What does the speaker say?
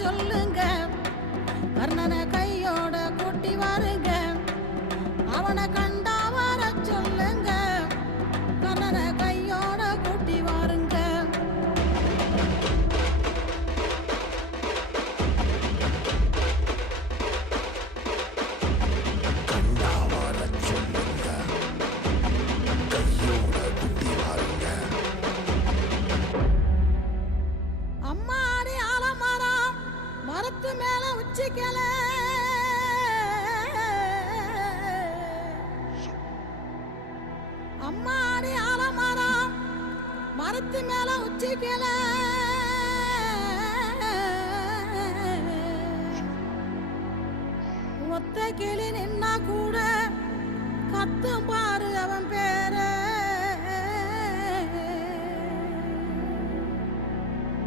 சொல்லுங்க, கர்ணனை கையோட கூட்டி வாருங்க, அவனை கண்டா வர சொல்லுங்க, கர்ணனை கையோட கூட்டி வாருங்க. அம்மாடி ஆலமரம் மரத்து மேல உச்சிக்கல, அம்மாடி ஆலமரம் மரத்து மேல உச்சிக்கல, ஒத்த கிளி நின்னா கூட கத்தும்